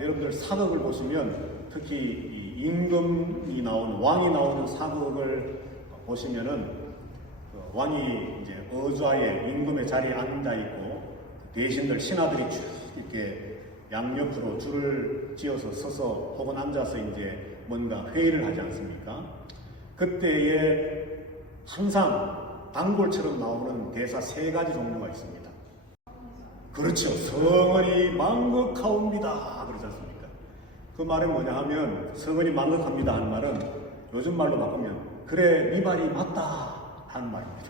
여러분들 사극을 보시면 특히 이 임금이 나오는 왕이 나오는 사극을 보시면은 왕이 이제 의좌에 임금의 자리에 앉아 있고 대신들 신하들이 쭉 이렇게 양옆으로 줄을 지어서 서서 혹은 앉아서 이제 뭔가 회의를 하지 않습니까? 그때에 항상 단골처럼 나오는 대사 3가지 종류가 있습니다. 그렇죠. 성은이 망극하옵니다. 그러지 않습니까? 그 말은 뭐냐 하면 성은이 망극합니다 하는 말은 요즘 말로 바꾸면 그래 네 말이 맞다 하는 말입니다.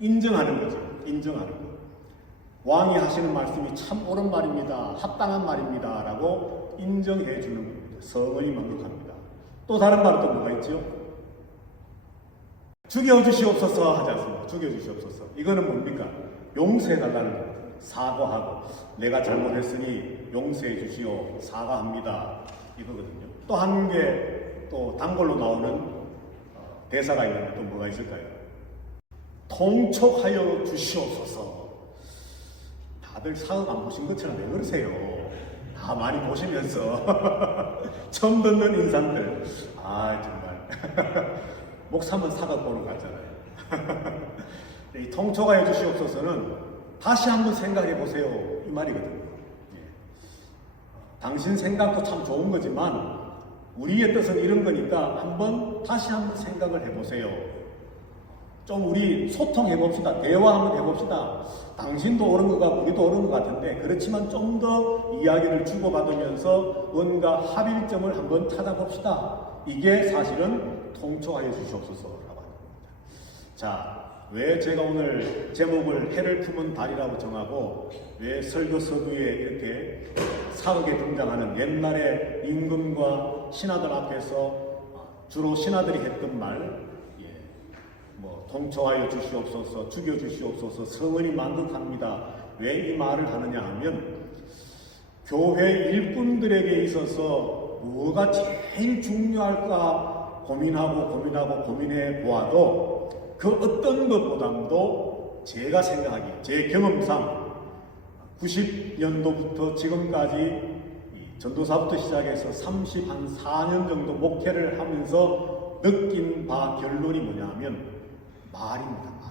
인정하는 거죠. 인정하는 거. 왕이 하시는 말씀이 참 옳은 말입니다. 합당한 말입니다. 라고 인정해 주는 겁니다. 성은이 망극합니다. 또 다른 말은 또 뭐가 있죠? 죽여주시옵소서 하지 않습니까? 죽여주시옵소서. 이거는 뭡니까? 용서해달라는 겁니다. 사과하고 내가 잘못했으니 용서해 주시오. 사과합니다. 이거거든요. 또 한 개 또 단골로 나오는 대사가 있는데 또 뭐가 있을까요? 통촉하여 주시옵소서. 다들 사극 안 보신 것처럼 왜 그러세요? 다 많이 보시면서 처음 듣는 인상들. 아 정말 목사면 사극 보는 것 같잖아요. 이 통촉하여 주시옵소서는 다시 한번 생각해 보세요 이 말이거든요. 예. 당신 생각도 참 좋은 거지만 우리의 뜻은 이런 거니까 다시 한번 생각을 해보세요. 좀 우리 소통해 봅시다. 대화 한번 해봅시다. 당신도 옳은 것 같고 우리도 옳은 것 같은데 그렇지만 좀 더 이야기를 주고받으면서 뭔가 합일점을 한번 찾아봅시다. 이게 사실은 통촉하여 주시옵소서라고 하는 겁니다. 자, 왜 제가 오늘 제목을 해를 품은 달이라고 정하고 왜 설교 서두에 이렇게 사극에 등장하는 옛날에 임금과 신하들 앞에서 주로 신하들이 했던 말 통촉하여 주시옵소서, 죽여주시옵소서, 성은이 만극합니다. 왜 이 말을 하느냐 하면 교회 일꾼들에게 있어서 뭐가 제일 중요할까 고민해 보아도 그 어떤 것보다도 제가 생각하기에 제 경험상 90년도부터 지금까지 전도사부터 시작해서 34년 정도 목회를 하면서 느낀 바 결론이 뭐냐 하면 말입니다. 말.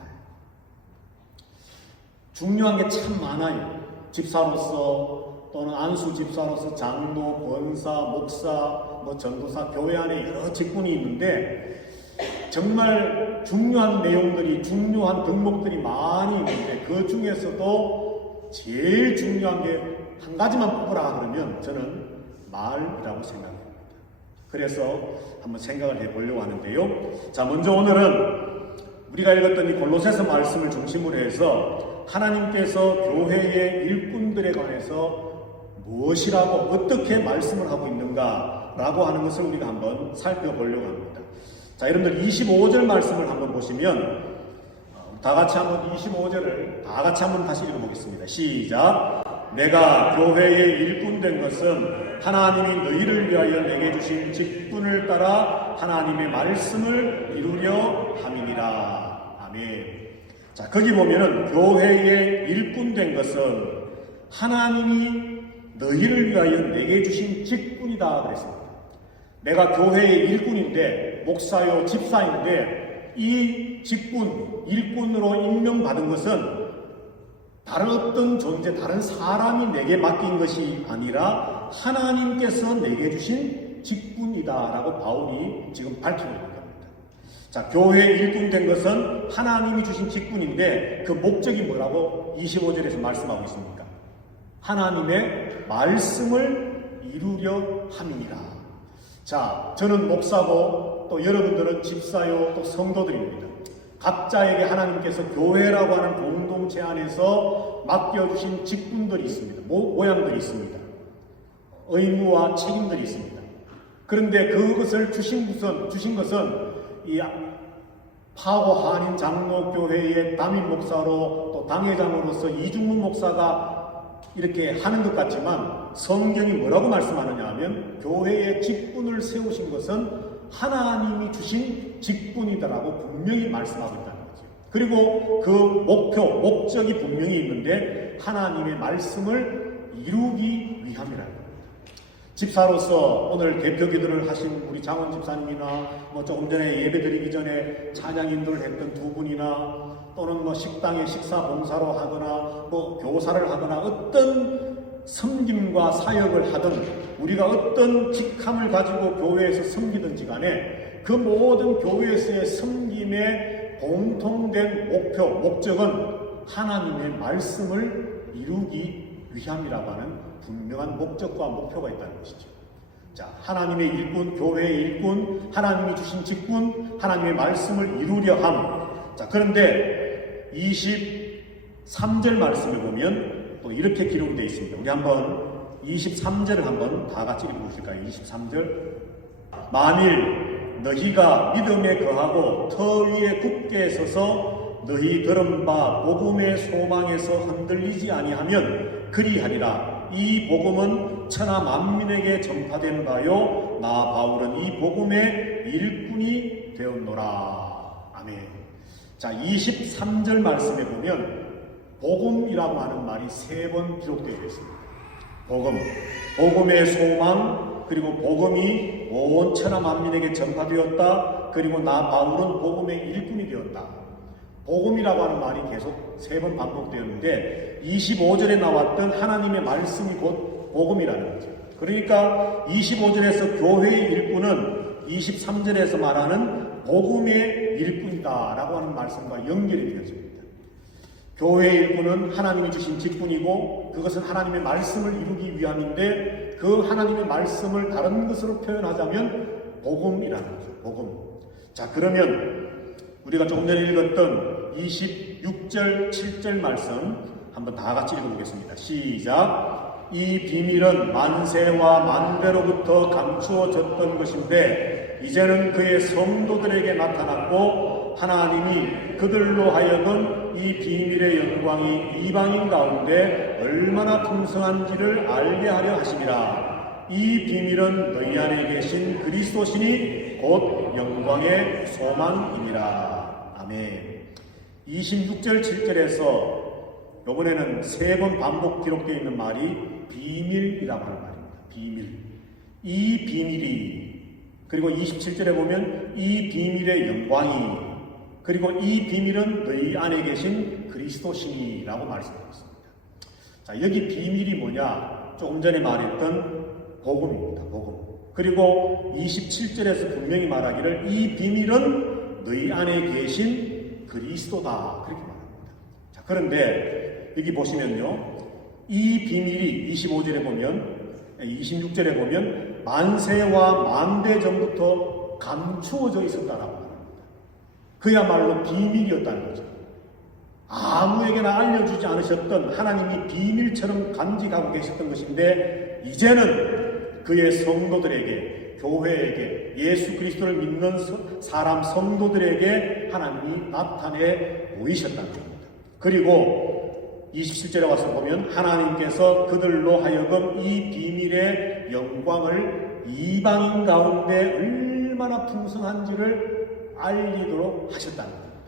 중요한 게 참 많아요. 집사로서 또는 안수 집사로서 장로, 권사, 목사, 전도사, 교회 안에 여러 직분이 있는데 정말 중요한 내용들이 중요한 덕목들이 많이 있는데 그 중에서도 제일 중요한 게 한 가지만 뽑으라 그러면 저는 말이라고 생각합니다. 그래서 한번 생각을 해보려고 하는데요. 자, 먼저 오늘은 우리가 읽었던 이 골로새서 말씀을 중심으로 해서 하나님께서 교회의 일꾼들에 관해서 무엇이라고 어떻게 말씀을 하고 있는가라고 하는 것을 우리가 한번 살펴보려고 합니다. 자, 여러분들 25절 말씀을 한번 보시면 다 같이 한번 25절을 다 같이 한번 다시 읽어보겠습니다. 시작. 내가 교회의 일꾼 된 것은 하나님이 너희를 위하여 내게 주신 직분을 따라 하나님의 말씀을 이루려 함이니라. 아멘. 자, 거기 보면은 교회의 일꾼 된 것은 하나님이 너희를 위하여 내게 주신 직분이다 그랬습니다. 내가 교회의 일꾼인데 목사요 집사인데 이 직분, 일꾼으로 임명받은 것은 다른 어떤 존재, 다른 사람이 내게 맡긴 것이 아니라 하나님께서 내게 주신 직분이다라고 바울이 지금 밝히고 있는 겁니다. 자, 교회에 일꾼 된 것은 하나님이 주신 직분인데 그 목적이 뭐라고 25절에서 말씀하고 있습니까? 하나님의 말씀을 이루려 함이니라. 자, 저는 목사고 또 여러분들은 집사요 또 성도들입니다. 각자에게 하나님께서 교회라고 하는 공동체 안에서 맡겨주신 직분들이 있습니다. 모양들이 있습니다. 의무와 책임들이 있습니다. 그런데 그것을 주신 것은 이 파고 한인 장로교회의 담임 목사로 또 당회장으로서 이중문 목사가 이렇게 하는 것 같지만 성경이 뭐라고 말씀하느냐 하면 교회의 직분을 세우신 것은 하나님이 주신 직분이다라고 분명히 말씀하고 있다는 거죠. 그리고 그 목적이 분명히 있는데 하나님의 말씀을 이루기 위함이라는 겁니다. 집사로서 오늘 대표 기도를 하신 우리 장원 집사님이나 조금 전에 예배 드리기 전에 찬양 인도를 했던 두 분이나 또는 식당에 식사 봉사로 하거나 교사를 하거나 어떤 섬김과 사역을 하든 우리가 어떤 직함을 가지고 교회에서 섬기든지 간에 그 모든 교회에서의 섬김의 공통된 목적은 하나님의 말씀을 이루기 위함이라고 하는 분명한 목적과 목표가 있다는 것이죠. 자, 하나님의 일꾼, 교회의 일꾼, 하나님이 주신 직분, 하나님의 말씀을 이루려 함. 자, 그런데 23절 말씀에 보면 또 이렇게 기록이 되어 있습니다. 우리 한번 23절을 한번 다 같이 읽어보실까요? 23절. 만일 너희가 믿음에 거하고 터 위에 굳게 서서 너희 들은 바 복음의 소망에서 흔들리지 아니하면 그리하리라. 이 복음은 천하 만민에게 전파된 바요 나 바울은 이 복음의 일꾼이 되었노라. 아멘. 자, 23절 말씀에 보면 복음이라고 하는 말이 3번 기록되어 있습니다. 복음의 소망, 그리고 복음이 온 천하 만민에게 전파되었다. 그리고 나 바울은 복음의 일꾼이 되었다. 복음이라고 하는 말이 계속 3번 반복되었는데 25절에 나왔던 하나님의 말씀이 곧 복음이라는 거죠. 그러니까 25절에서 교회의 일꾼은 23절에서 말하는 복음의 일꾼이다 라고 하는 말씀과 연결이 되어집니다. 교회의 일꾼은 하나님이 주신 직분이고 그것은 하나님의 말씀을 이루기 위함인데 그 하나님의 말씀을 다른 것으로 표현하자면 복음이라는 거죠. 복음. 자, 그러면 우리가 조금 전에 읽었던 26절, 7절 말씀 한번 다 같이 읽어보겠습니다. 시작. 이 비밀은 만세와 만대로부터 감추어졌던 것인데 이제는 그의 성도들에게 나타났고 하나님이 그들로 하여금 이 비밀의 영광이 이방인 가운데 얼마나 풍성한지를 알게 하려 하심이라. 이 비밀은 너희 안에 계신 그리스도시니 곧 영광의 소망이니라. 아멘. 26절 7절에서 이번에는 3번 반복 기록되어 있는 말이 비밀이라고 하는 말입니다. 비밀. 이 비밀이, 그리고 27절에 보면 이 비밀의 영광이, 그리고 이 비밀은 너희 안에 계신 그리스도시니라고 말씀하고 있습니다. 자, 여기 비밀이 뭐냐? 조금 전에 말했던 복음입니다. 복음. 그리고 27절에서 분명히 말하기를 이 비밀은 너희 안에 계신 그리스도다. 그렇게 말합니다. 자, 그런데 여기 보시면요. 이 비밀이 25절에 보면 26절에 보면 만세와 만대 전부터 감추어져 있었다라고 합니다. 그야말로 비밀이었다는 거죠. 아무에게나 알려주지 않으셨던 하나님이 비밀처럼 간직하고 계셨던 것인데 이제는 그의 성도들에게, 교회에게, 예수 그리스도를 믿는 사람 성도들에게 하나님이 나타내 보이셨다는 겁니다. 그리고 27절에 와서 보면 하나님께서 그들로 하여금 이 비밀의 영광을 이방인 가운데 얼마나 풍성한지를 알리도록 하셨다는 겁니다.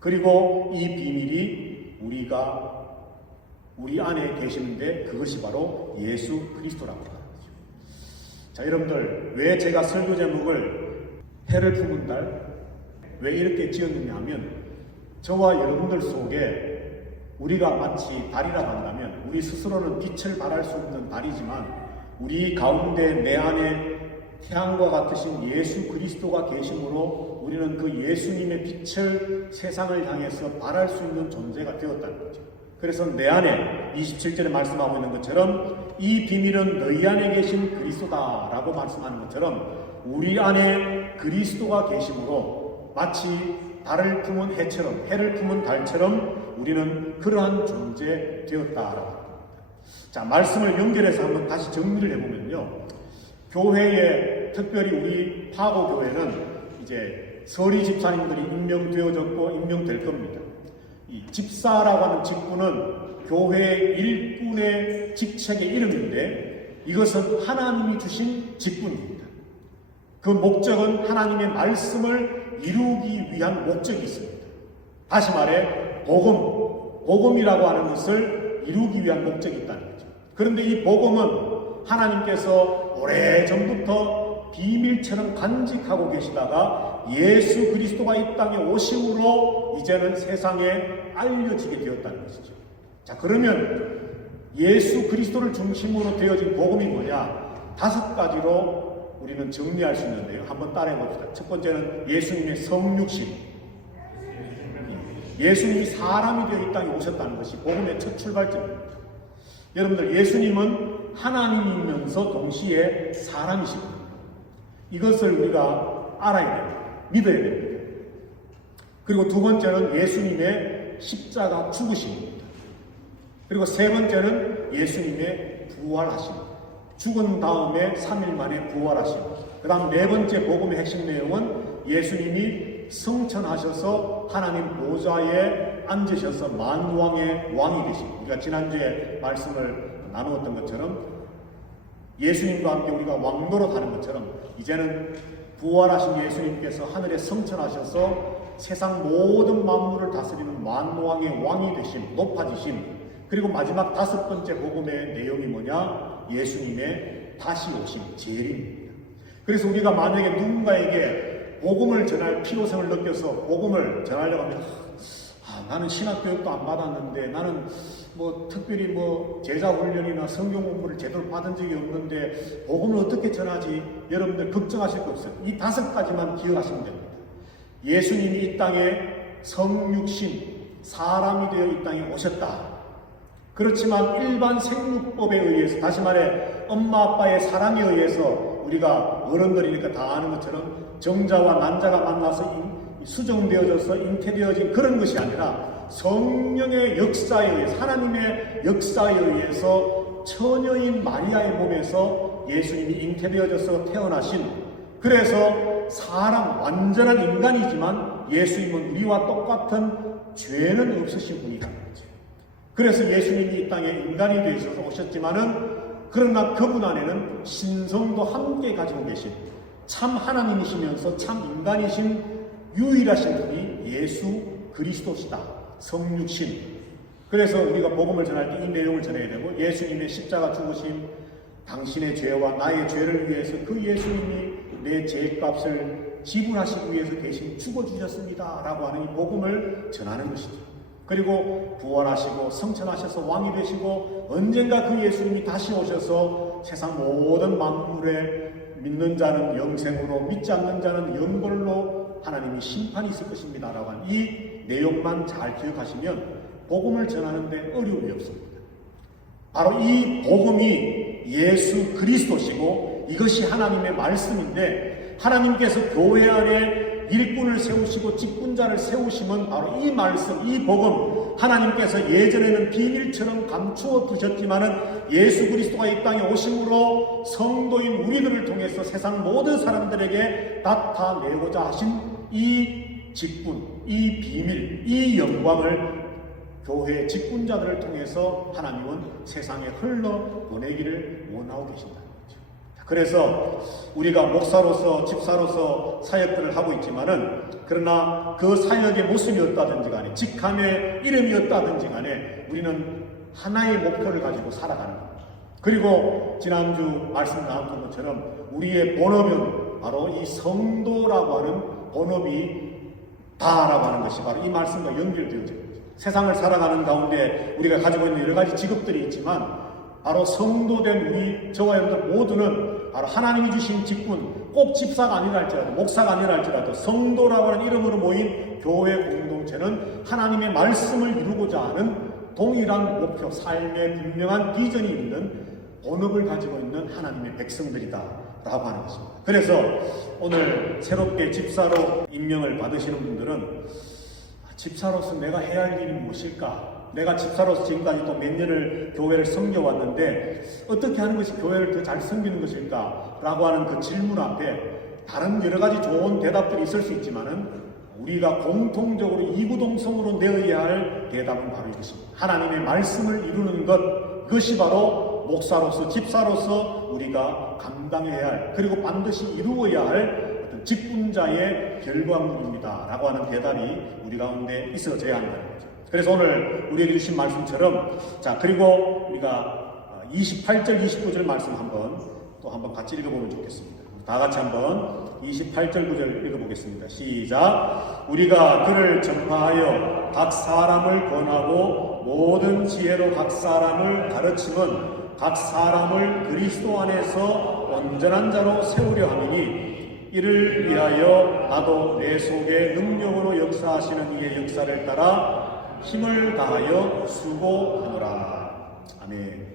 그리고 이 비밀이 우리 안에 계시는데 그것이 바로 예수 그리스도라고 하는 거죠. 자, 여러분들, 왜 제가 설교 제목을 해를 품은 달, 왜 이렇게 지었느냐 하면 저와 여러분들 속에 우리가 마치 달이라고 한다면 우리 스스로는 빛을 발할 수 없는 달이지만 우리 가운데 내 안에 태양과 같으신 예수 그리스도가 계심으로 우리는 그 예수님의 빛을 세상을 향해서 발할 수 있는 존재가 되었다는 거죠. 그래서 내 안에 27절에 말씀하고 있는 것처럼 이 비밀은 너희 안에 계신 그리스도다 라고 말씀하는 것처럼 우리 안에 그리스도가 계심으로 마치 달을 품은 해처럼, 해를 품은 달처럼 우리는 그러한 존재 되었다라고 합니다. 자, 말씀을 연결해서 한번 다시 정리를 해보면요. 교회에, 특별히 우리 파고교회는 이제 서리 집사님들이 임명되어졌고 임명될 겁니다. 이 집사라고 하는 직분은 교회의 일꾼의 직책의 이름인데 이것은 하나님이 주신 직분입니다. 그 목적은 하나님의 말씀을 이루기 위한 목적이 있습니다. 다시 말해 복음이라고 하는 것을 이루기 위한 목적이 있다는 거죠. 그런데 이 복음은 하나님께서 오래전부터 비밀처럼 간직하고 계시다가 예수 그리스도가 이 땅에 오심으로 이제는 세상에 알려지게 되었다는 것이죠. 자, 그러면 예수 그리스도를 중심으로 되어진 복음이 뭐냐? 5가지로 우리는 정리할 수 있는데요. 한번 따라해 봅시다. 첫 번째는 예수님의 성육신. 예수님이 사람이 되어 이 땅에 오셨다는 것이 복음의 첫 출발점입니다. 여러분들, 예수님은 하나님이면서 동시에 사람이십니다. 이것을 우리가 알아야 됩니다. 믿어야 됩니다. 그리고 두 번째는 예수님의 십자가 죽으심입니다. 그리고 세 번째는 예수님의 부활하심. 죽은 다음에 3일 만에 부활하심. 그 다음 네 번째 복음의 핵심 내용은 예수님이 성천하셔서 하나님 보좌에 앉으셔서 만왕의 왕이 되신, 우리가 지난주에 말씀을 나누었던 것처럼 예수님과 함께 우리가 왕노릇하는 것처럼 이제는 부활하신 예수님께서 하늘에 성천하셔서 세상 모든 만물을 다스리는 만왕의 왕이 되심, 높아지심. 그리고 마지막 5번째 복음의 내용이 뭐냐? 예수님의 다시 오심, 재림입니다. 그래서 우리가 만약에 누군가에게 복음을 전할 필요성을 느껴서 복음을 전하려고 하면 나는 신학교육도 안 받았는데, 나는 특별히 제자 훈련이나 성경 공부를 제대로 받은 적이 없는데 복음을 어떻게 전하지? 여러분들 걱정하실 거 없어요. 이 5가지만 기억하시면 됩니다. 예수님이 이 땅에 성육신, 사람이 되어 이 땅에 오셨다. 그렇지만 일반 생육법에 의해서, 다시 말해 엄마 아빠의 사랑에 의해서, 우리가 어른들이니까 다 아는 것처럼 정자와 난자가 만나서 수정되어져서 잉태되어진 그런 것이 아니라 성령의 역사에 의해서, 하나님의 역사에 의해서 처녀인 마리아의 몸에서 예수님이 잉태되어져서 태어나신, 그래서 사람, 완전한 인간이지만 예수님은 우리와 똑같은 죄는 없으신 분이라는 거죠. 그래서 예수님이 이 땅에 인간이 되셔서 오셨지만은, 그러나 그분 안에는 신성도 함께 가지고 계신 참 하나님이시면서 참 인간이신 유일하신 분이 예수 그리스도시다. 성육신. 그래서 우리가 복음을 전할 때 이 내용을 전해야 되고, 예수님의 십자가 죽으심, 당신의 죄와 나의 죄를 위해서 그 예수님이 내 죄값을 지불하시기 위해서 대신 죽어주셨습니다 라고 하는 이 복음을 전하는 것이죠. 그리고 부활하시고 성천하셔서 왕이 되시고 언젠가 그 예수님이 다시 오셔서 세상 모든 만물에 믿는 자는 영생으로, 믿지 않는 자는 영벌로 하나님이 심판이 있을 것입니다 라고 하는 이 내용만 잘 기억하시면 복음을 전하는데 어려움이 없습니다. 바로 이 복음이 예수 그리스도시고 이것이 하나님의 말씀인데, 하나님께서 교회 안에 일꾼을 세우시고 직분자를 세우시면 바로 이 말씀, 이 복음, 하나님께서 예전에는 비밀처럼 감추어 두셨지만은 예수 그리스도가 이 땅에 오심으로 성도인 우리들을 통해서 세상 모든 사람들에게 나타내고자 하신 이 직분, 이 비밀, 이 영광을 교회 직분자들을 통해서 하나님은 세상에 흘러보내기를 원하고 계신다. 그래서 우리가 목사로서, 집사로서 사역들을 하고 있지만은, 그러나 그 사역의 모습이 어떠하든지 간에, 직함의 이름이 어떠하든지 간에 우리는 하나의 목표를 가지고 살아가는 겁니다. 그리고 지난주 말씀 나눴던 것처럼 우리의 본업은 바로 이 성도라고 하는 본업이 다라고 하는 것이 바로 이 말씀과 연결되어져 있습니다. 세상을 살아가는 가운데 우리가 가지고 있는 여러 가지 직업들이 있지만, 바로 성도된 우리, 저와 여러분들 모두는 바로 하나님이 주신 직분, 꼭 집사가 아니라 할지라도, 목사가 아니라 할지라도 성도라고 하는 이름으로 모인 교회 공동체는 하나님의 말씀을 이루고자 하는 동일한 목표, 삶의 분명한 비전이 있는 본업을 가지고 있는 하나님의 백성들이다 라고 하는 것입니다. 그래서 오늘 새롭게 집사로 임명을 받으시는 분들은 집사로서 내가 해야 할 일이 무엇일까? 내가 집사로서 지금까지 또 몇 년을 교회를 섬겨왔는데 어떻게 하는 것이 교회를 더 잘 섬기는 것일까? 라고 하는 그 질문 앞에 다른 여러 가지 좋은 대답들이 있을 수 있지만은, 우리가 공통적으로 이구동성으로 내어야 할 대답은 바로 이것입니다. 하나님의 말씀을 이루는 것, 그것이 바로 목사로서, 집사로서 우리가 감당해야 할, 그리고 반드시 이루어야 할 어떤 직분자의 결과물입니다 라고 하는 대답이 우리 가운데 있어져야 한다는 거죠. 그래서 오늘 우리에게 주신 말씀처럼, 자, 그리고 우리가 28절, 29절 말씀 한번 같이 읽어보면 좋겠습니다. 다 같이 한번 28절, 9절 읽어보겠습니다. 시작. 우리가 그를 전파하여 각 사람을 권하고 모든 지혜로 각 사람을 가르침은 각 사람을 그리스도 안에서 온전한 자로 세우려 함이니 이를 위하여 나도 내 속에 능력으로 역사하시는 이의 역사를 따라 힘을 다하여 수고하노라. 아멘.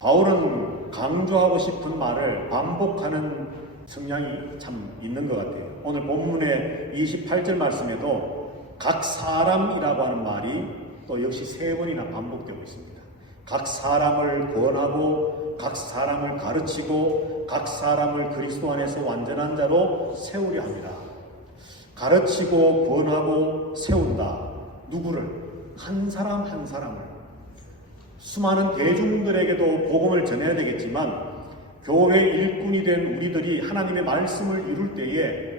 바울은 강조하고 싶은 말을 반복하는 성향이 참 있는 것 같아요. 오늘 본문의 28절 말씀에도 각 사람이라고 하는 말이 또 역시 3번이나 반복되고 있습니다. 각 사람을 권하고 각 사람을 가르치고 각 사람을 그리스도 안에서 완전한 자로 세우려 합니다. 가르치고 권하고 세운다. 누구를? 한 사람 한 사람을. 수많은 대중들에게도 복음을 전해야 되겠지만 교회 일꾼이 된 우리들이 하나님의 말씀을 이룰 때에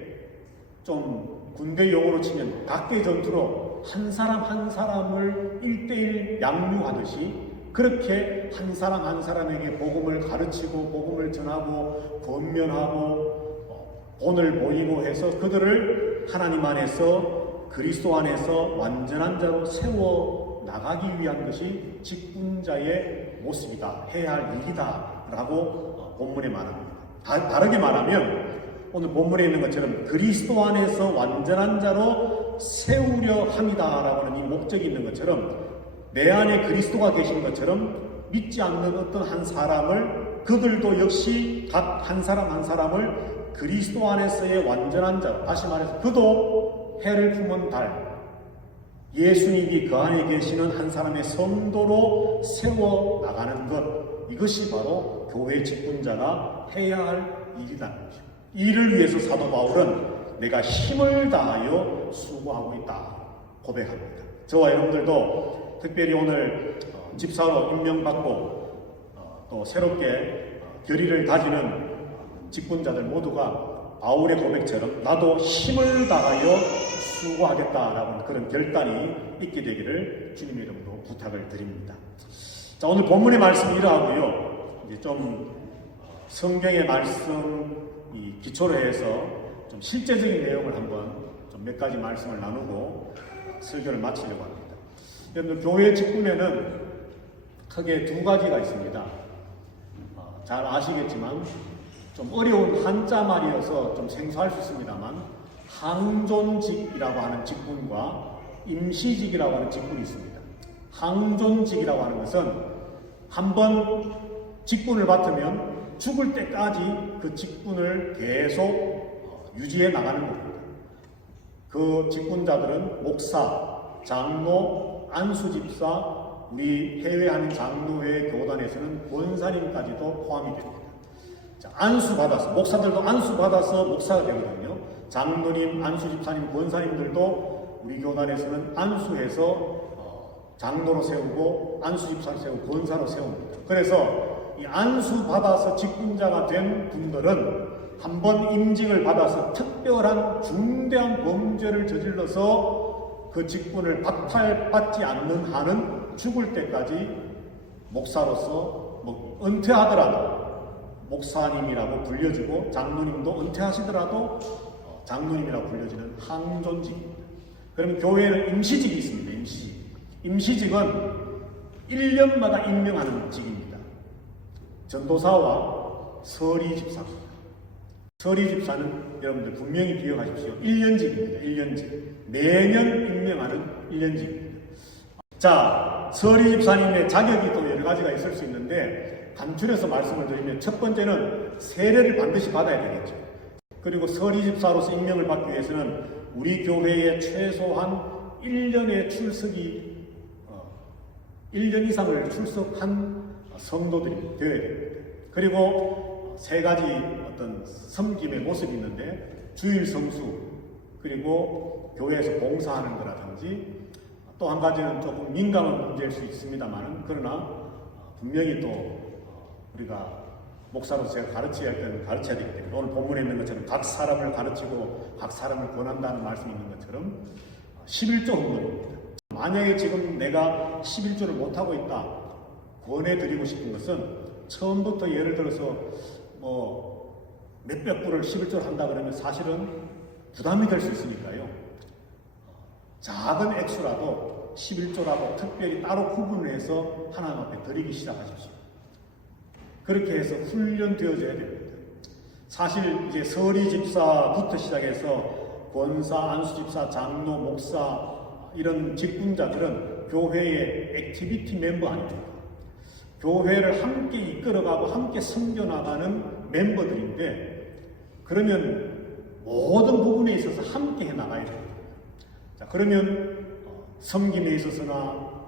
좀 군대 용어로 치면 각계 전투로 한 사람 한 사람을 1대1 양육하듯이 그렇게 한 사람 한 사람에게 복음을 가르치고 복음을 전하고 권면하고 본을 보이고 해서 그들을 하나님 안에서 그리스도 안에서 완전한 자로 세워 나가기 위한 것이 직분자의 모습이다. 해야 할 일이다. 라고 본문에 말합니다. 다르게 말하면 오늘 본문에 있는 것처럼 그리스도 안에서 완전한 자로 세우려 함이다 라고 하는 이 목적이 있는 것처럼 내 안에 그리스도가 계신 것처럼 믿지 않는 어떤 한 사람을 그들도 역시 각 한 사람 한 사람을 그리스도 안에서의 완전한 자, 다시 말해서 그도 해를 품은 달, 예수님이 그 안에 계시는 한 사람의 성도로 세워 나가는 것, 이것이 바로 교회 직분자가 해야 할 일이라는 것이죠. 이를 위해서 사도 바울은 내가 힘을 다하여 수고하고 있다 고백합니다. 저와 여러분들도 특별히 오늘 집사로 임명받고 또 새롭게 결의를 다지는 직분자들 모두가 바울의 고백처럼 나도 힘을 다하여 수고하겠다라고 하는 그런 결단이 있게 되기를 주님의 이름으로 부탁을 드립니다. 자, 오늘 본문의 말씀 이러하고요. 이제 좀 성경의 말씀 기초로 해서 좀 실제적인 내용을 한번 좀 몇 가지 말씀을 나누고 설교를 마치려고 합니다. 여러분들 교회 직분에는 크게 2가지가 있습니다. 잘 아시겠지만 좀 어려운 한자 말이어서 좀 생소할 수 있습니다만 항존직이라고 하는 직분과 임시직이라고 하는 직분이 있습니다. 항존직이라고 하는 것은 한번 직분을 맡으면 죽을 때까지 그 직분을 계속 유지해 나가는 겁니다. 그 직분자들은 목사, 장로, 안수집사, 우리 해외 한 장로회 교단에서는 권사님까지도 포함이 됩니다. 자, 안수받아서, 목사들도 안수받아서 목사가 되거든요. 장로님, 안수집사님, 권사님들도 우리 교단에서는 안수해서 장로로 세우고 안수집사로 세우고 권사로 세웁니다. 그래서 이 안수받아서 직분자가 된 분들은 한번 임직을 받아서 특별한 중대한 범죄를 저질러서 그 직분을 박탈받지 않는 한은 죽을 때까지 목사로서 은퇴하더라도 목사님이라고 불려지고 장로님도 은퇴하시더라도 장로님이라고 불려지는 항존직입니다. 그러면 교회에는 임시직이 있습니다. 임시직은 1년마다 임명하는 직입니다. 전도사와 서리집사입니다. 서리집사는 여러분들 분명히 기억하십시오. 1년직입니다. 1년직. 매년 임명하는 1년직입니다. 자, 서리집사님의 자격이 또 여러 가지가 있을 수 있는데 간추려서 말씀을 드리면 첫 번째는 세례를 반드시 받아야 되겠죠. 그리고 서리집사로서 임명을 받기 위해서는 우리 교회에 최소한 1년의 출석이 1년 이상을 출석한 성도들이 되어야 됩니다. 그리고 3가지 어떤 섬김의 모습이 있는데 주일 성수, 그리고 교회에서 봉사하는 거라든지 또 한 가지는 조금 민감한 문제일 수 있습니다만 그러나 분명히 또 우리가 목사로서 제가 가르쳐야 할 때는 가르쳐야 되기 때문에 오늘 본문에 있는 것처럼 각 사람을 가르치고 각 사람을 권한다는 말씀이 있는 것처럼 11조 헌금입니다. 만약에 지금 내가 11조를 못하고 있다 권해드리고 싶은 것은 처음부터 예를 들어서 뭐 몇백 불을 11조를 한다 그러면 사실은 부담이 될 수 있으니까요. 작은 액수라도 11조라고 특별히 따로 구분을 해서 하나님 앞에 드리기 시작하십시오. 그렇게 해서 훈련되어져야 됩니다. 사실 이제 서리 집사부터 시작해서 권사, 안수 집사, 장로, 목사 이런 직분자들은 교회의 액티비티 멤버 아닙니까? 교회를 함께 이끌어가고 함께 섬겨나가는 멤버들인데, 그러면 모든 부분에 있어서 함께 해나가야 됩니다. 자, 그러면 섬김에 있어서나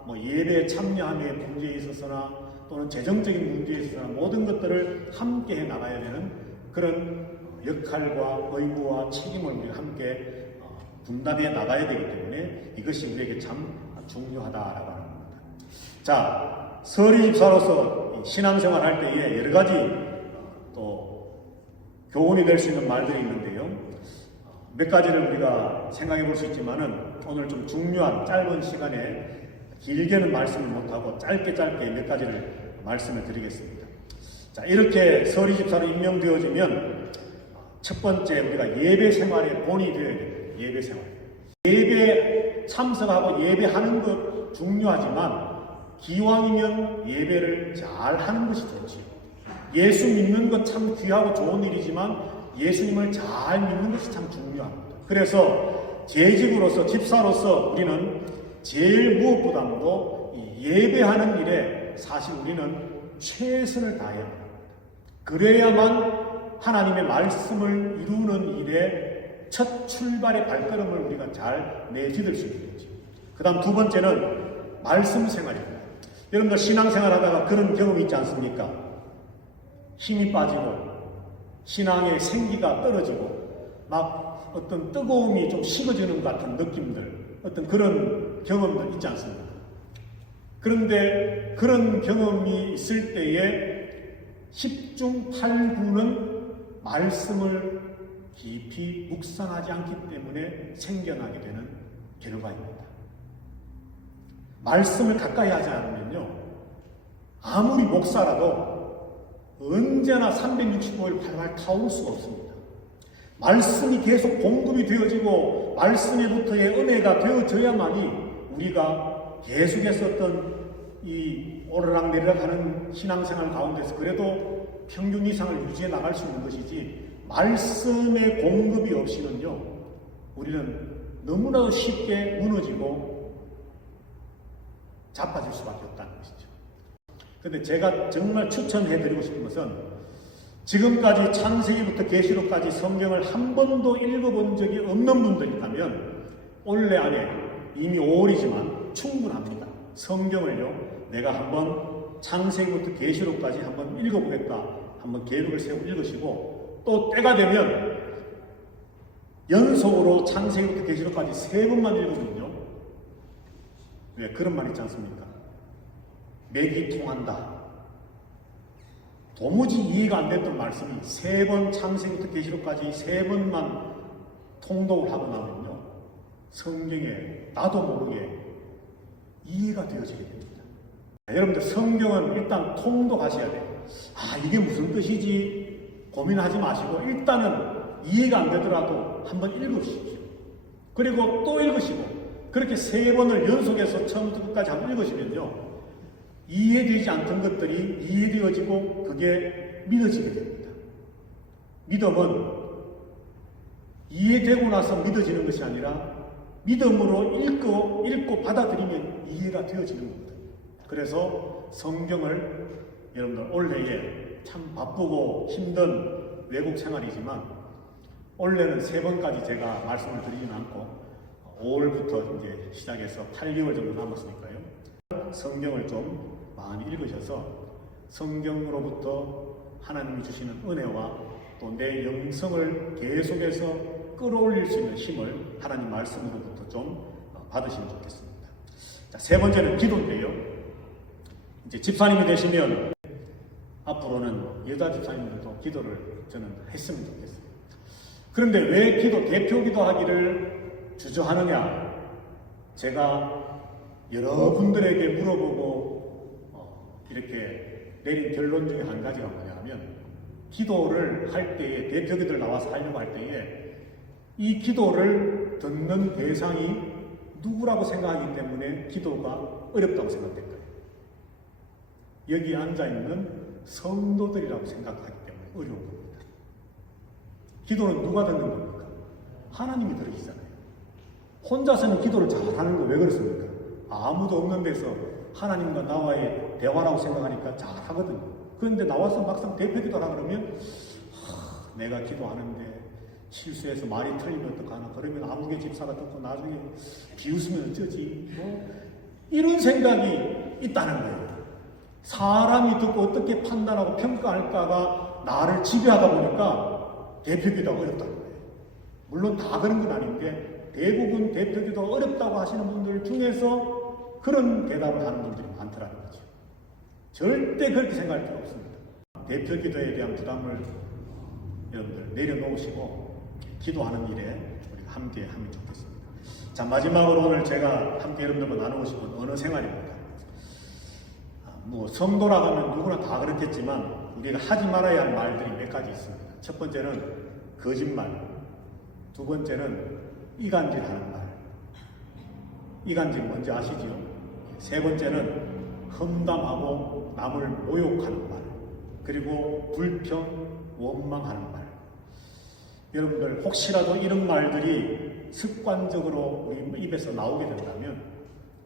뭐 예배에 참여함의 문제에 있어서나 또는 재정적인 문제에 있어서나 모든 것들을 함께 해나가야 되는 그런 역할과 의무와 책임을 우리가 함께 분담해 나가야 되기 때문에 이것이 우리에게 참 중요하다라고 하는 겁니다. 자, 서리 집사로서 신앙생활 할 때에 여러 가지 또 교훈이 될 수 있는 말들이 있는데요. 몇 가지를 우리가 생각해 볼 수 있지만은 오늘 좀 중요한 짧은 시간에 길게는 말씀을 못하고 짧게 몇 가지를 말씀을 드리겠습니다. 자, 이렇게 서리 집사로 임명되어지면 첫 번째 우리가 예배 생활의 본이 되어야 됩니다. 예배 생활. 예배 참석하고 예배하는 것 중요하지만 기왕이면 예배를 잘 하는 것이 좋지요. 예수 믿는 것 참 귀하고 좋은 일이지만 예수님을 잘 믿는 것이 참 중요합니다. 그래서 재직으로서 집사로서 우리는 제일 무엇보다도 예배하는 일에 사실 우리는 최선을 다해야 합니다. 그래야만 하나님의 말씀을 이루는 일에 첫 출발의 발걸음을 우리가 잘 내딛을 수 있는 거죠. 그 다음 두 번째는 말씀 생활입니다. 여러분들 신앙생활 하다가 그런 경험이 있지 않습니까? 힘이 빠지고 신앙의 생기가 떨어지고 막 어떤 뜨거움이 좀 식어지는 것 같은 느낌들, 어떤 그런 경험들 있지 않습니까? 그런데 그런 경험이 있을 때에 10중 8구는 말씀을 깊이 묵상하지 않기 때문에 생겨나게 되는 결과입니다. 말씀을 가까이 하지 않으면요, 아무리 목사라도 언제나 365일 활활 타올 수가 없습니다. 말씀이 계속 공급이 되어지고 말씀에부터의 은혜가 되어져야만이 우리가 계속해서 어떤 이 오르락 내리락 하는 신앙생활 가운데서 그래도 평균 이상을 유지해 나갈 수 있는 것이지, 말씀의 공급이 없이는요 우리는 너무나도 쉽게 무너지고 자빠질 수밖에 없다는 것이죠. 그런데 제가 정말 추천해드리고 싶은 것은 지금까지 창세기부터 계시록까지 성경을 한 번도 읽어본 적이 없는 분들이 있다면 올해 안에 이미 5월이지만 충분합니다. 성경을요 내가 한번 창세기부터 계시록까지 한번 읽어보겠다, 한번 계획을 세우고 읽으시고 또 때가 되면 연속으로 창세기부터 계시록까지 3번만 읽으면요, 왜 그런 말 있지 않습니까? 맥이 통한다. 도무지 이해가 안 됐던 말씀이 3번 창세기부터 계시록까지 3번만 통독을 하고 나면요 성경에 나도 모르게 이해가 되어지게 됩니다. 여러분들 성경은 일단 통독하셔야 돼요. 아, 이게 무슨 뜻이지 고민하지 마시고 일단은 이해가 안 되더라도 한번 읽으십시오. 그리고 또 읽으시고 그렇게 3번을 연속해서 처음부터 끝까지 한번 읽으시면요 이해되지 않던 것들이 이해되어지고 그게 믿어지게 됩니다. 믿음은 이해되고 나서 믿어지는 것이 아니라 믿음으로 읽고 받아들이면 이해가 되어지는 겁니다. 그래서 성경을 여러분들 올해에 참 바쁘고 힘든 외국 생활이지만 올해는 3번까지 제가 말씀을 드리지는 않고 5월부터 이제 시작해서 8개월 정도 남았으니까요. 성경을 좀 많이 읽으셔서 성경으로부터 하나님이 주시는 은혜와 또 내 영성을 계속해서 끌어올릴 수 있는 힘을 하나님 말씀으로부터 좀 받으시면 좋겠습니다. 자, 3번째는 기도인데요. 이제 집사님이 되시면 앞으로는 여자 집사님들도 기도를 저는 했으면 좋겠어요. 그런데 왜 대표 기도하기를 주저하느냐? 제가 여러분들에게 물어보고 이렇게 내린 결론 중에 한 가지가 뭐냐면, 기도를 할 때에, 대표기도를 나와서 하려고 할 때에 이 기도를 듣는 대상이 누구라고 생각하기 때문에 기도가 어렵다고 생각된 거예요. 여기 앉아있는 성도들이라고 생각하기 때문에 어려운 겁니다. 기도는 누가 듣는 겁니까? 하나님이 들으시잖아요. 혼자서는 기도를 잘하는 거 왜 그렇습니까? 아무도 없는 데서 하나님과 나와의 대화라고 생각하니까 잘하거든요. 그런데 나와서 막상 대표기도라 그러면 내가 기도하는데 실수해서 말이 틀리면 어떡하나, 그러면 아무개 집사가 듣고 나중에 비웃으면 어쩌지, 이런 생각이 있다는 거예요. 사람이 듣고 어떻게 판단하고 평가할까가 나를 지배하다 보니까 대표기도가 어렵다는 거예요. 물론 다 그런 건 아닌데 대부분 대표기도가 어렵다고 하시는 분들 중에서 그런 대답을 하는 분들이 많더라는 거죠. 절대 그렇게 생각할 필요 없습니다. 대표기도에 대한 부담을 여러분들 내려놓으시고 기도하는 일에 우리가 함께 하면 좋겠습니다. 자, 마지막으로 오늘 제가 함께 여러분들과 나누고 싶은 언어 생활입니다. 성도라고 하면 누구나 다 그렇겠지만 우리가 하지 말아야 할 말들이 몇 가지 있습니다. 첫 번째는 거짓말, 두 번째는 이간질하는 말. 이간질 뭔지 아시지요? 세 번째는 험담하고 남을 모욕하는 말, 그리고 불평, 원망하는 말. 여러분들 혹시라도 이런 말들이 습관적으로 우리 입에서 나오게 된다면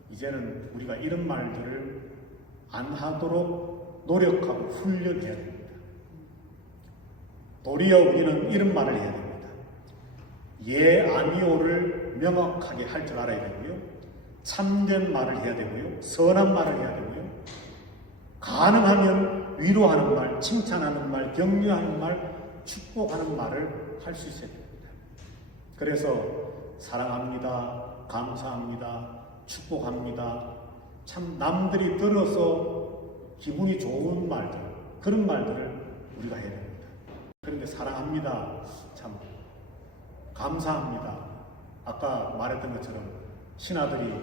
이제는 우리가 이런 말들을 안 하도록 노력하고 훈련해야 됩니다. 도리어 우리는 이런 말을 해야 됩니다. 예, 아니오를 명확하게 할 줄 알아야 되고요. 참된 말을 해야 되고요. 선한 말을 해야 되고요. 가능하면 위로하는 말, 칭찬하는 말, 격려하는 말, 축복하는 말을 할 수 있어야 됩니다. 그래서 사랑합니다, 감사합니다, 축복합니다, 참 남들이 들어서 기분이 좋은 말들, 그런 말들을 우리가 해야 됩니다. 그런데 사랑합니다, 참 감사합니다, 아까 말했던 것처럼 신하들이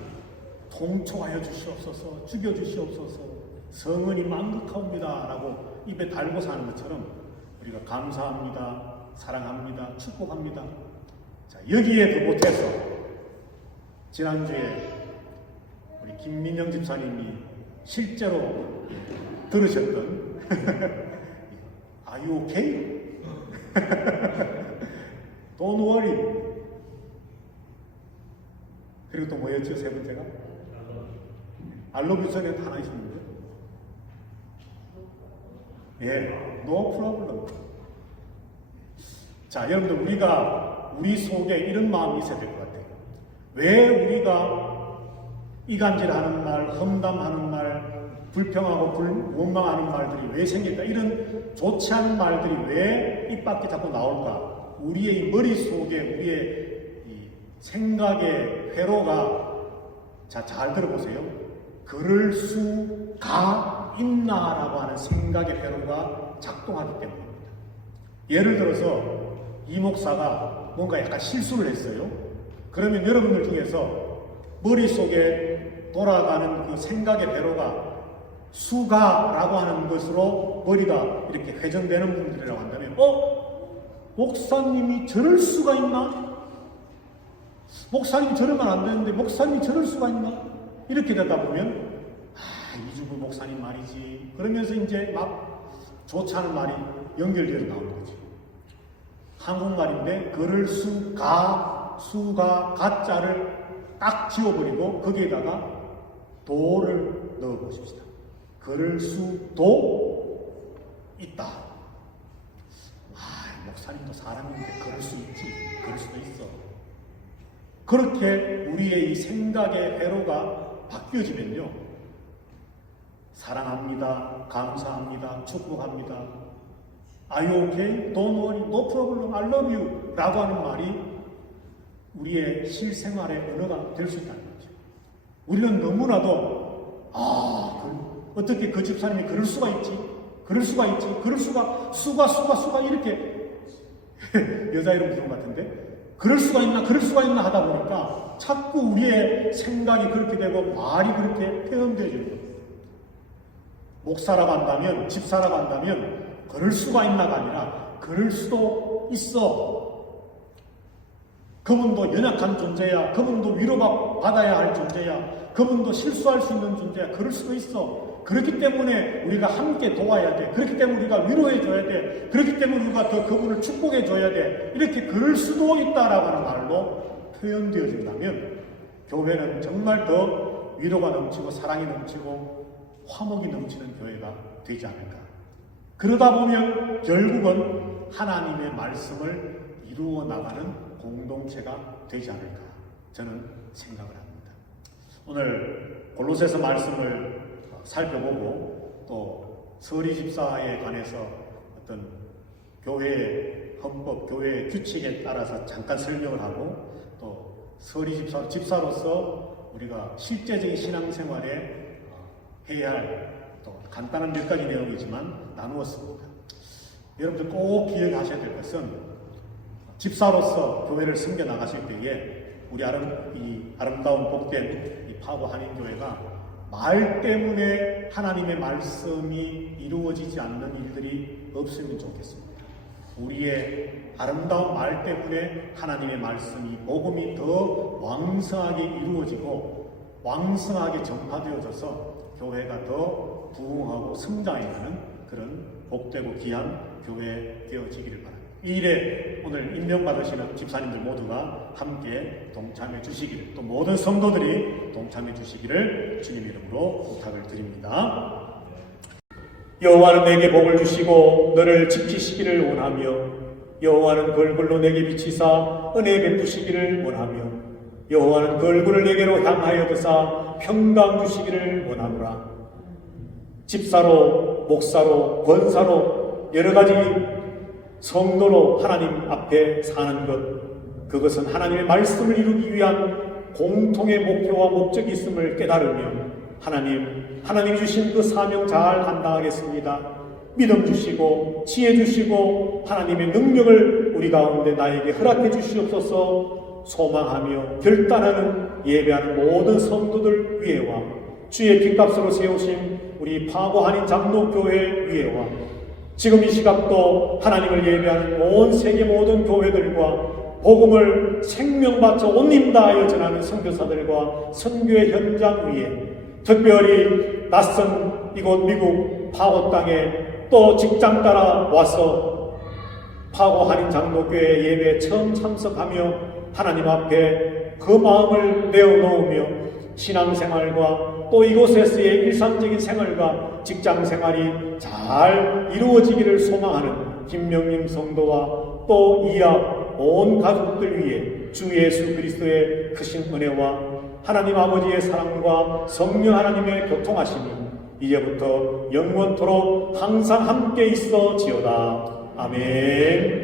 통촉하여 주시옵소서, 죽여주시옵소서, 성은이 만극하옵니다 라고 입에 달고 사는 것처럼 우리가 감사합니다, 사랑합니다, 축복합니다. 자, 여기에도 못해서 지난주에 우리 김민영 집사님이 실제로 들으셨던 Are you okay? Don't worry. 그리고 또 뭐였죠? 세 번째가? I love you 전에 하나 있었는데 no problem. 자, 여러분들 우리 속에 이런 마음이 있어야 될 것 같아요. 왜 우리가 이간질하는 말, 험담하는 말, 불평하고 원망하는 말들이 왜 생길까? 이런 좋지 않은 말들이 왜 입 밖에 자꾸 나올까? 우리의 머릿속에 우리의 이 생각의 회로가, 자, 잘 들어보세요. 그럴 수가 있나라고 하는 생각의 회로가 작동하기 때문입니다. 예를 들어서 이 목사가 뭔가 약간 실수를 했어요. 그러면 여러분들 중에서 머릿속에 돌아가는 그 생각의 회로가 수가라고 하는 것으로 머리가 이렇게 회전되는 분들이라고 한다면 목사님이 저럴 수가 있나? 목사님이 저러면 안 되는데 목사님이 저럴 수가 있나? 이렇게 되다 보면 이주부 목사님 말이지, 그러면서 이제 막 좋지 않은 말이 연결되어 나오는 거지. 한국말인데 그럴 수가 가짜를 딱 지워버리고 거기에다가 도를 넣어보십시다. 그럴 수도 있다. 목사님도 사람인데 그럴 수 있지, 그럴 수도 있어. 그렇게 우리의 이 생각의 회로가 바뀌어지면요, 사랑합니다, 감사합니다, 축복합니다, Are you okay? Don't worry, no problem, I love you 라고 하는 말이 우리의 실생활의 언어가 될 수 있다는 거죠. 우리는 너무나도 어떻게 그 집사님이 그럴 수가 있지, 그럴 수가 있지, 그럴 수가, 수가 이렇게 여자 이름 부른 것 같은데, 그럴 수가 있나 하다 보니까 자꾸 우리의 생각이 그렇게 되고 말이 그렇게 표현되어지는 겁니다. 목사라고 한다면, 집사라고 한다면 그럴 수가 있나가 아니라 그럴 수도 있어. 그분도 연약한 존재야. 그분도 위로받아야 할 존재야. 그분도 실수할 수 있는 존재야. 그럴 수도 있어. 그렇기 때문에 우리가 함께 도와야 돼. 그렇기 때문에 우리가 위로해 줘야 돼. 그렇기 때문에 우리가 더 그분을 축복해 줘야 돼. 이렇게 그럴 수도 있다라고 하는 말로 표현되어진다면 교회는 정말 더 위로가 넘치고 사랑이 넘치고 화목이 넘치는 교회가 되지 않을까. 그러다 보면 결국은 하나님의 말씀을 이루어 나가는 공동체가 되지 않을까 저는 생각을 합니다. 오늘 골로새서 말씀을 살펴보고 또 서리 집사에 관해서 어떤 교회의 헌법, 교회의 규칙에 따라서 잠깐 설명을 하고 또 서리 집사로서 우리가 실제적인 신앙생활에 해야 할 또 간단한 몇 가지 내용이지만 나누었습니다. 여러분들 꼭 기억하셔야 될 것은 집사로서 교회를 섬겨 나가실 때에 우리 아름다운 복된 이 파고 한인교회가 말 때문에 하나님의 말씀이 이루어지지 않는 일들이 없으면 좋겠습니다. 우리의 아름다운 말 때문에 하나님의 말씀이, 복음이 더 왕성하게 이루어지고 왕성하게 전파되어져서 교회가 더 부흥하고 성장해가는 그런 복되고 귀한 교회 되어지기를 바랍니다. 이 일에 오늘 임명받으시는 집사님들 모두가 함께 동참해 주시기를, 또 모든 성도들이 동참해 주시기를 주님 이름으로 부탁을 드립니다. 여호와는 내게 복을 주시고 너를 지키시기를 원하며 여호와는 그 얼굴로 내게 비치사 은혜 베푸시기를 원하며 여호와는 그 얼굴을 내게로 향하여 드사 평강 주시기를 원하노라. 집사로, 목사로, 권사로 여러 가지 성도로 하나님 앞에 사는 것, 그것은 하나님의 말씀을 이루기 위한 공통의 목표와 목적이 있음을 깨달으며 하나님 주신 그 사명 잘 감당하겠습니다. 믿음 주시고 지혜 주시고 하나님의 능력을 우리 가운데 나에게 허락해 주시옵소서. 소망하며 결단하는 예배하는 모든 성도들 위에와 주의 핏값으로 세우신 우리 파고 한인 장로교회 위에와 지금 이 시각도 하나님을 예배하는 온 세계 모든 교회들과 복음을 생명 바쳐 온님 다하여 전하는 선교사들과 선교의 현장 위에 특별히 낯선 이곳 미국 파고 땅에 또 직장 따라 와서 파고 한인 장로교회 예배에 처음 참석하며 하나님 앞에 그 마음을 내어놓으며 신앙생활과 또 이곳에서의 일상적인 생활과 직장생활이 잘 이루어지기를 소망하는 김명림 성도와 또 이하 온 가족들 위해 주 예수 그리스도의 크신 은혜와 하나님 아버지의 사랑과 성령 하나님의 교통하심이 이제부터 영원토록 항상 함께 있어지어다. 아멘.